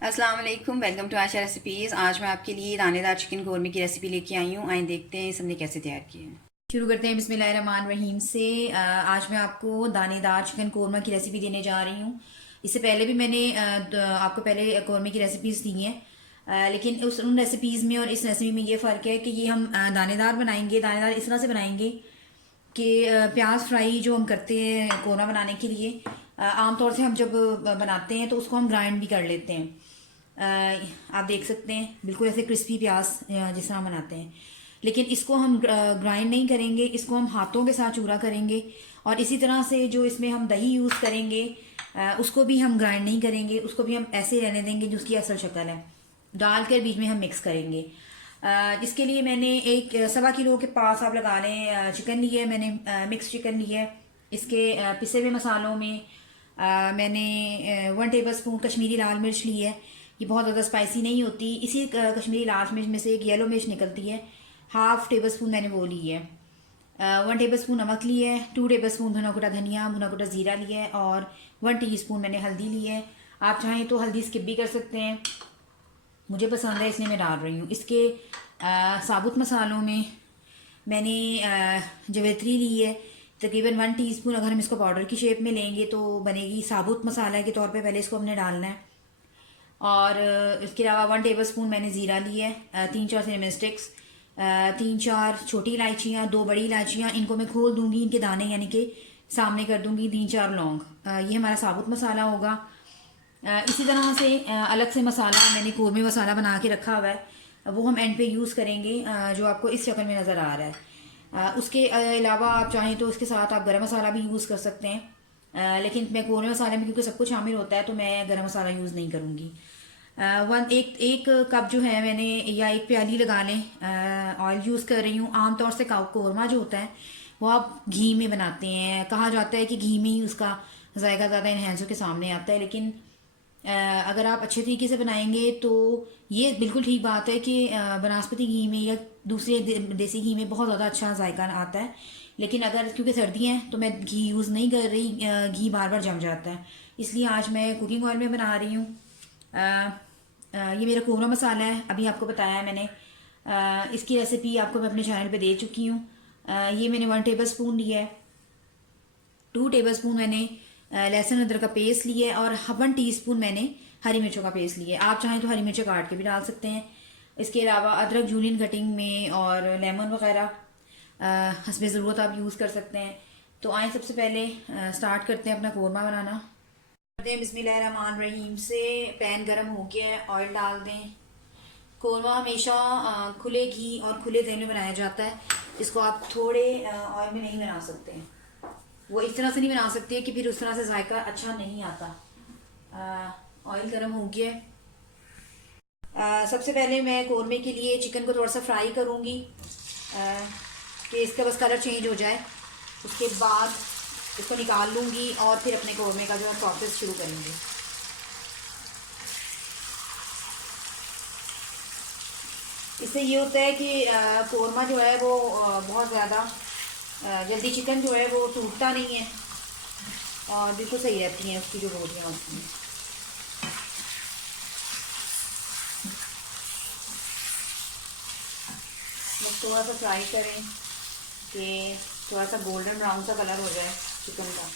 अस्सलाम वालेकुम, welcome to Asha recipes. आज मैं आपके लिए दानेदार चिकन कौरमे की रेसिपी लेके आई हूँ। आइए देखते हैं इस हमने कैसे तैयार किया है। शुरू करते हैं बिस्मिल्लाहिर्रहमानिर्रहीम से। आज मैं आपको दानेदार चिकन कौरमा की रेसिपी देने जा रही हूँ। इससे पहले भी मैंने आपको पहले कौरमे की रेसिपीज़ दी हैं, लेकिन उन रेसिपीज़ में और इस रेसिपी में ये फ़र्क है कि ये हम दानेदार बनाएंगे। दानेदार इस तरह से बनाएंगे कि प्याज फ्राई जो हम करते हैं कोना बनाने के लिए, आमतौर से हम जब बनाते हैं तो उसको हम ग्राइंड भी कर लेते हैं। आप देख सकते हैं बिल्कुल ऐसे क्रिस्पी प्याज जिस तरह हम बनाते हैं, लेकिन इसको हम ग्राइंड नहीं करेंगे, इसको हम हाथों के साथ चूरा करेंगे। और इसी तरह से जो इसमें हम दही यूज़ करेंगे उसको भी हम ग्राइंड नहीं करेंगे, उसको भी हम ऐसे रहने देंगे जो उसकी असल शक्ल है, डाल कर बीच में हम मिक्स करेंगे। इसके लिए मैंने एक 1.25 किलो के पास आप लगा लें चिकन लिया है मैंने, मिक्स चिकन लिया है। इसके पिसे हुए मसालों में मैंने 1 टेबल स्पून कश्मीरी लाल मिर्च ली है। ये बहुत ज़्यादा स्पाइसी नहीं होती। इसी कश्मीरी लाल मिर्च में से एक येलो मिर्च निकलती है, 1/2 टेबल स्पून मैंने वो ली है। 1 टेबल स्पून नमक ली है, 2 टेबल स्पून भुना कुटा धनिया, भुना कुटा ज़ीरा लिया है और 1 टीस्पून मैंने हल्दी ली है। आप चाहें तो हल्दी स्किप भी कर सकते हैं, मुझे पसंद है इसलिए मैं डाल रही हूँ। इसके साबुत मसालों में मैंने जवेत्री ली है, तकरीबन 1 टीस्पून। अगर हम इसको पाउडर की शेप में लेंगे तो बनेगी। साबुत मसाला के तौर पे पहले इसको हमने डालना है। और इसके अलावा 1 टेबल स्पून मैंने ज़ीरा लिया है, 3-4 सिनेमन स्टिक्स, 3-4 छोटी इलायचियाँ, 2 बड़ी इलायचियाँ, इनको मैं खोल दूंगी, इनके दाने यानी कि सामने कर दूंगी, 3-4 लौंग। ये हमारा साबुत मसाला होगा। इसी तरह से अलग से मसाला मैंने कौरमे मसाला बना के रखा हुआ है, वो हम एंड पे यूज़ करेंगे, जो आपको इस शक्ल में नज़र आ रहा है। उसके अलावा आप चाहें तो इसके साथ आप गरम मसाला भी यूज़ कर सकते हैं, लेकिन मैं कौरमे मसाले में क्योंकि सब कुछ शामिल होता है तो मैं गरम मसाला यूज़ नहीं करूँगी। एक कप जो है मैंने, या एक प्याली लगा लें, ऑयल यूज़ कर रही हूँ। आमतौर से कौरमा जो होता है वो आप घी में बनाते हैं। कहा जाता है कि घी में ही उसका जायका ज़्यादा इन्हेंस होकर सामने आता है, लेकिन अगर आप अच्छे तरीके से बनाएंगे तो ये बिल्कुल ठीक बात है कि बनास्पति घी में या दूसरे देसी घी में बहुत ज़्यादा अच्छा जायका आता है। लेकिन अगर क्योंकि सर्दियाँ हैं तो मैं घी यूज़ नहीं कर रही, घी बार बार जम जाता है, इसलिए आज मैं कुकिंग ऑयल में बना रही हूँ। ये मेरा कोहरा मसाला है, अभी आपको बताया है मैंने। इसकी रेसिपी आपको मैं अपने चैनल पे दे चुकी हूँ। ये मैंने 1 टेबल स्पून लिया है, 2 टेबल स्पून मैंने लहसुन अदरक का पेस्ट लिया है और 1 टीस्पून मैंने हरी मिर्चों का पेस्ट लिया है। आप चाहें तो हरी मिर्चें काट के भी डाल सकते हैं। इसके अलावा अदरक जूलियन कटिंग में और लेमन वगैरह हस्बे ज़रूरत आप यूज़ कर सकते हैं। तो आए सबसे पहले स्टार्ट करते हैं अपना कौरमा बनाना। करते हैं बिस्मिल्लाहिर्रहमानिर्रहीम से। पैन गरम हो गया है, ऑयल डाल दें। कौरमा हमेशा खुले घी और खुले तेल में बनाया जाता है, इसको आप थोड़े ऑयल में नहीं बना सकते हैं। वो इस तरह से नहीं बना सकती है कि फिर उस तरह से जायका अच्छा नहीं आता। ऑयल गर्म हो गया है। सबसे पहले मैं कौरमे के लिए चिकन को थोड़ा सा फ्राई करूँगी कि इसका बस कलर चेंज हो जाए। उसके बाद इसको निकाल लूँगी और फिर अपने कौरमे का जो है प्रोसेस शुरू करेंगे। इससे ये होता है कि कौरमा जो है वो बहुत ज़्यादा जल्दी चिकन जो है वो टूटता नहीं है और बिल्कुल सही रहती हैं उसकी जो रोटियाँ होती हैं। बस थोड़ा सा फ्राई करें कि थोड़ा सा गोल्डन ब्राउन सा कलर हो जाए चिकन का।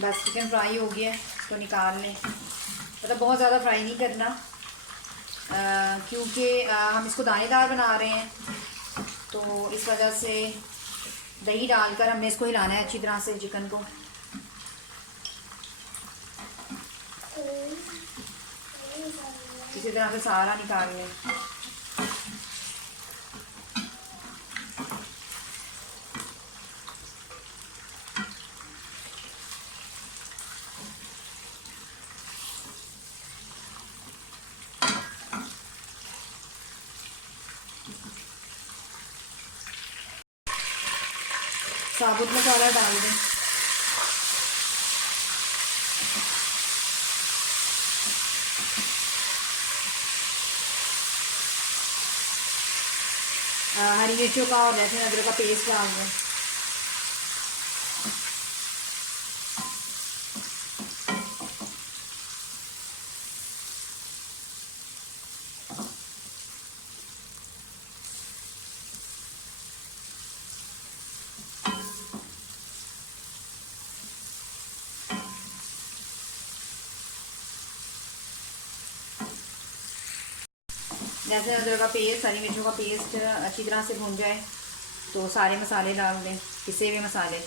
बस चिकन फ्राई हो गया, तो निकाल लें। मतलब बहुत ज़्यादा फ्राई नहीं करना, क्योंकि हम इसको दानेदार बना रहे हैं, तो इस वजह से दही डालकर हमने इसको हिलाना है अच्छी तरह से चिकन को। इसी तरह से सारा निकाल लें। साबुत मसाला डाल दें। हरी मिर्चों का और लहसुन अदरक का पेस्ट डाल दें। लहसुन अदरक का पेस्ट, हरी मिर्चों का पेस्ट अच्छी तरह से भून जाए तो सारे मसाले डाल दें, पिसे हुए मसाले।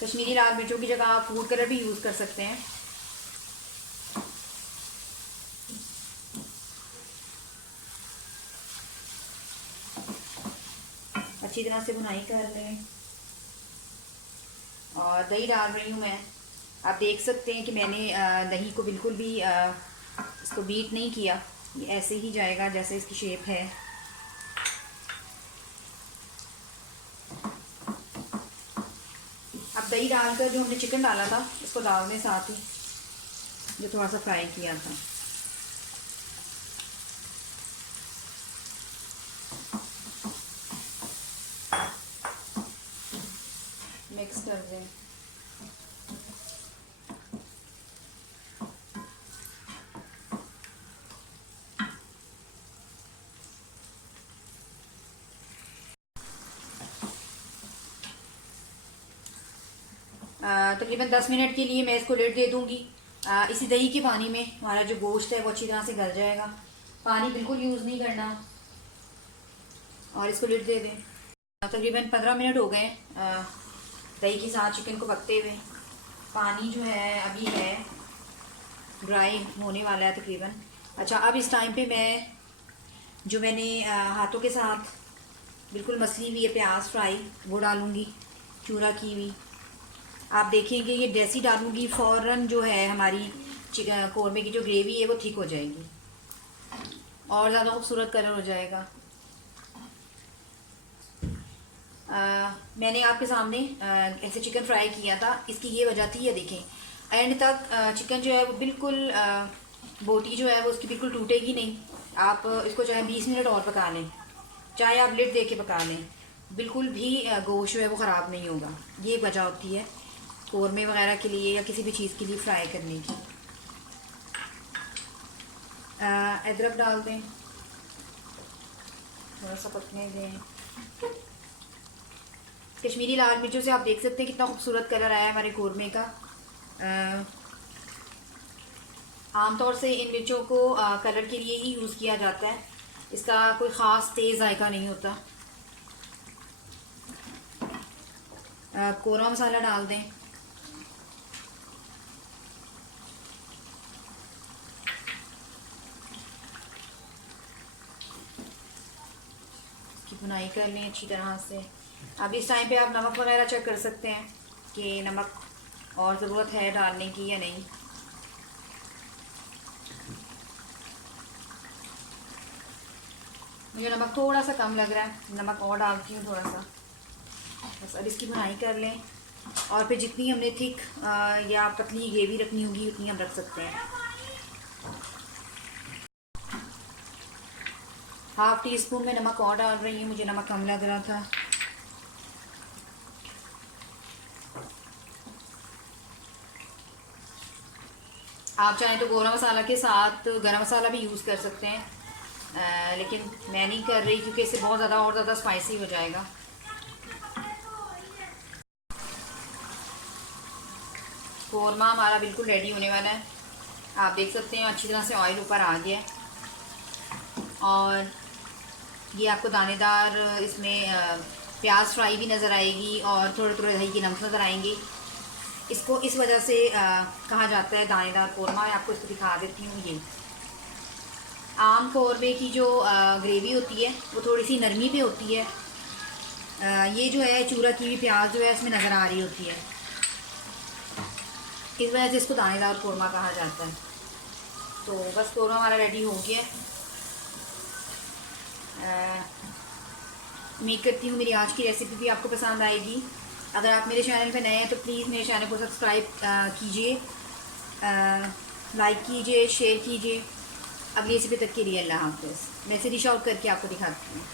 कश्मीरी लाल मिर्चों की जगह आप फूड कलर भी यूज़ कर सकते हैं। अच्छी तरह से भुनाई कर लें और दही डाल रही हूँ मैं। आप देख सकते हैं कि मैंने दही को बिल्कुल भी इसको बीट नहीं किया, ये ऐसे ही जाएगा जैसे इसकी शेप है। अब दही डालकर जो हमने चिकन डाला था उसको डाल दें साथ ही, जो थोड़ा सा फ्राई किया था। मिक्स कर दें। तकरीबन 10 मिनट के लिए मैं इसको लिड दे दूँगी। इसी दही के पानी में हमारा जो गोश्त है वो अच्छी तरह से गल जाएगा। पानी बिल्कुल यूज़ नहीं करना और इसको लिड दे दें। तकरीबन 15 मिनट हो गए दही के साथ चिकन को पकते हुए। पानी जो है अभी है ड्राई होने वाला है तकरीबन। अच्छा, अब इस टाइम पे मैं जो मैंने हाथों के साथ बिल्कुल मसली हुई है प्याज फ्राई वो डालूँगी, चूरा की हुई। आप देखेंगे ये जैसी डालूँगी फ़ौरन जो है हमारी चिकन कौरमे की जो ग्रेवी है वो ठीक हो जाएगी और ज़्यादा खूबसूरत कलर हो जाएगा। मैंने आपके सामने ऐसे चिकन फ्राई किया था, इसकी ये वजह थी, ये देखें एंड तक चिकन जो है वो बिल्कुल बोटी जो है वो उसकी बिल्कुल टूटेगी नहीं। आप इसको चाहे 20 मिनट और पका लें, चाहे आप लिड दे के पका लें, बिल्कुल भी गोश्त जो है वो ख़राब नहीं होगा। ये वजह होती है कौरमे वगैरह के लिए या किसी भी चीज़ के लिए फ्राई करने की। अदरक डाल दें, थोड़ा सा पकने दें। कश्मीरी लाल मिर्चों से आप देख सकते हैं कितना खूबसूरत कलर आया है हमारे कौरमे का। आमतौर से इन मिर्चों को कलर के लिए ही यूज़ किया जाता है, इसका कोई ख़ास तेज़ जायका नहीं होता। कोरमा मसाला डाल दें। इसकी भुनाई कर लें अच्छी तरह से। अब इस टाइम पे आप नमक वगैरह चेक कर सकते हैं कि नमक और ज़रूरत है डालने की या नहीं। मुझे नमक थोड़ा सा कम लग रहा है, नमक और डालती हूँ थोड़ा सा बस। अब इसकी भुनाई कर लें और फिर जितनी हमने थिक या पतली ग्रेवी रखनी होगी उतनी हम रख सकते हैं। हाफ़ टी स्पून में नमक और डाल रही हूँ, मुझे नमक कम लग रहा था। आप चाहें तो गोरा मसाला के साथ गरम मसाला भी यूज़ कर सकते हैं, लेकिन मैं नहीं कर रही क्योंकि इससे बहुत ज़्यादा और ज़्यादा स्पाइसी हो जाएगा। कौरमा हमारा बिल्कुल रेडी होने वाला है। आप देख सकते हैं अच्छी तरह से ऑयल ऊपर आ गया है और ये आपको दानेदार इसमें प्याज फ्राई भी नज़र आएगी और थोड़े थोड़े दही के लम्स नज़र आएंगे। इसको इस वजह से कहा जाता है दानेदार कौरमा। मैं आपको इसको दिखा देती हूँ। ये आम कौरमे की जो ग्रेवी होती है वो थोड़ी सी नरमी पे होती है, ये जो है चूरा की हुई प्याज जो है इसमें नज़र आ रही होती है, इस वजह से इसको दानेदार कौरमा कहा जाता है। तो बस कौरमा हमारा रेडी हो गया। उम्मीद करती हूँ मेरी आज की रेसिपी भी आपको पसंद आएगी। अगर आप मेरे चैनल पे नए हैं तो प्लीज़ मेरे चैनल को सब्सक्राइब कीजिए, लाइक कीजिए, शेयर कीजिए। अगली रेसिपी तक के लिए अल्लाह हाफ़िज़। मैं इसे डिश आउट करके आपको दिखाती हूँ।